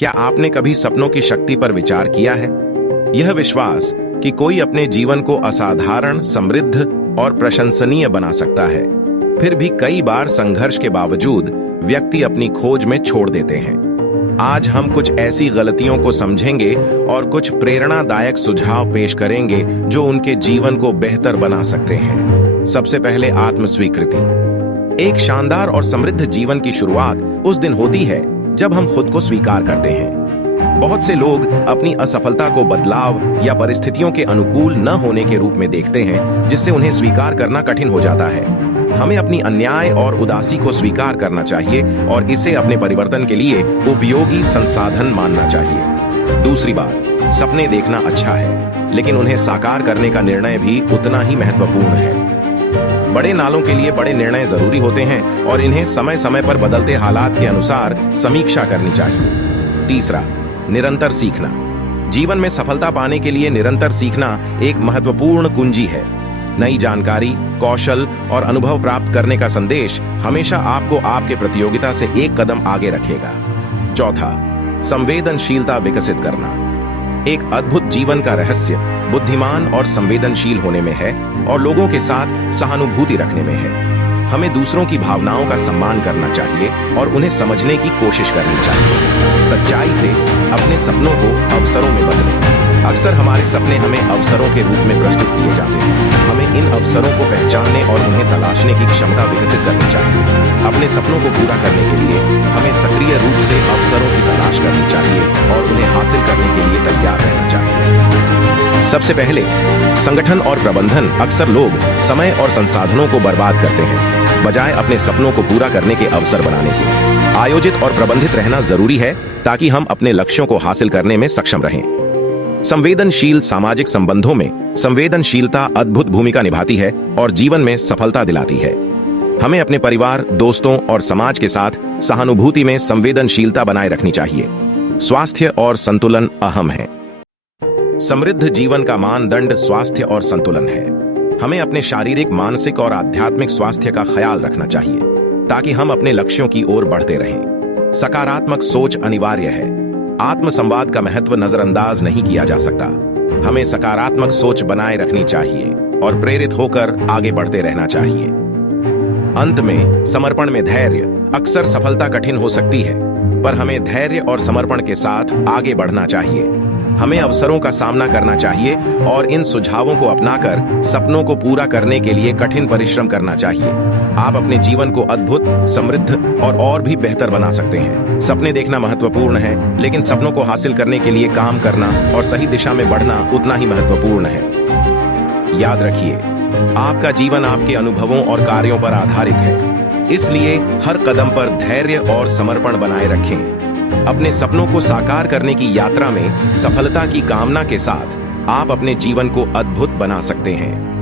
क्या आपने कभी सपनों की शक्ति पर विचार किया है? यह विश्वास कि कोई अपने जीवन को असाधारण, समृद्ध और प्रशंसनीय बना सकता है। फिर भी कई बार संघर्ष के बावजूद व्यक्ति अपनी खोज में छोड़ देते हैं। आज हम कुछ ऐसी गलतियों को समझेंगे और कुछ प्रेरणादायक सुझाव पेश करेंगे जो उनके जीवन को बेहतर बना सकते हैं। सबसे पहले, आत्मस्वीकृति। एक शानदार और समृद्ध जीवन की शुरुआत उस दिन होती है जब हम खुद को स्वीकार करते हैं। बहुत से लोग अपनी असफलता को बदलाव या परिस्थितियों के अनुकूल न होने के रूप में देखते हैं, जिससे उन्हें स्वीकार करना कठिन हो जाता है। हमें अपनी अन्याय और उदासी को स्वीकार करना चाहिए और इसे अपने परिवर्तन के लिए उपयोगी संसाधन मानना चाहिए। दूसरी बात, सपने देखना अच्छा है, लेकिन उन्हें साकार करने का निर्णय भी उतना ही महत्वपूर्ण है। बड़े नालों के लिए बड़े निर्णय जरूरी होते हैं और इन्हें समय समय पर बदलते हालात के अनुसार समीक्षा करनी चाहिए। तीसरा, निरंतर सीखना। जीवन में सफलता पाने के लिए निरंतर सीखना एक महत्वपूर्ण कुंजी है। नई जानकारी, कौशल और अनुभव प्राप्त करने का संदेश हमेशा आपको आपके प्रतियोगिता से एक कदम आगे रखेगा। चौथा, संवेदनशीलता विकसित करना। एक अद्भुत जीवन का रहस्य बुद्धिमान और संवेदनशील होने में है और लोगों के साथ सहानुभूति रखने में है। हमें दूसरों की भावनाओं का सम्मान करना चाहिए और उन्हें समझने की कोशिश करनी चाहिए। सच्चाई से अपने सपनों को अवसरों में बदलें। अक्सर हमारे सपने हमें अवसरों के रूप में प्रस्तुत किए जाते हैं। हमें इन अवसरों को पहचानने और उन्हें तलाशने की क्षमता विकसित करनी चाहिए। अपने सपनों को पूरा करने के लिए हमें सक्रिय रूप से अवसरों की तलाश करनी चाहिए और उन्हें हासिल करने के लिए तैयार रहना चाहिए। सबसे पहले, संगठन और प्रबंधन। अक्सर लोग समय और संसाधनों को बर्बाद करते हैं बजाय अपने सपनों को पूरा करने के अवसर बनाने के। आयोजित और प्रबंधित रहना जरूरी है ताकि हम अपने लक्ष्यों को हासिल करने में सक्षम रहें। संवेदनशील सामाजिक संबंधों में संवेदनशीलता अद्भुत भूमिका निभाती है और जीवन में सफलता दिलाती है। हमें अपने परिवार, दोस्तों और समाज के साथ सहानुभूति में संवेदनशीलता बनाए रखनी चाहिए। स्वास्थ्य और संतुलन अहम है। समृद्ध जीवन का मानदंड स्वास्थ्य और संतुलन है। हमें अपने शारीरिक, मानसिक और आध्यात्मिक स्वास्थ्य का ख्याल रखना चाहिए ताकि हम अपने लक्ष्यों की ओर बढ़ते रहें। सकारात्मक सोच अनिवार्य है। आत्मसंवाद का महत्व नजरअंदाज नहीं किया जा सकता। हमें सकारात्मक सोच बनाए रखनी चाहिए और प्रेरित होकर आगे बढ़ते रहना चाहिए। अंत में, समर्पण में धैर्य। अक्सर सफलता कठिन हो सकती है, पर हमें धैर्य और समर्पण के साथ आगे बढ़ना चाहिए। हमें अवसरों का सामना करना चाहिए और इन सुझावों को अपनाकर सपनों को पूरा करने के लिए कठिन परिश्रम करना चाहिए। आप अपने जीवन को अद्भुत, समृद्ध और भी बेहतर बना सकते हैं। सपने देखना महत्वपूर्ण है, लेकिन सपनों को हासिल करने के लिए काम करना और सही दिशा में बढ़ना उतना ही महत्वपूर्ण है। याद रखिए, आपका जीवन आपके अनुभवों और कार्यों पर आधारित है, इसलिए हर कदम पर धैर्य और समर्पण बनाए रखें। अपने सपनों को साकार करने की यात्रा में सफलता की कामना के साथ आप अपने जीवन को अद्भुत बना सकते हैं।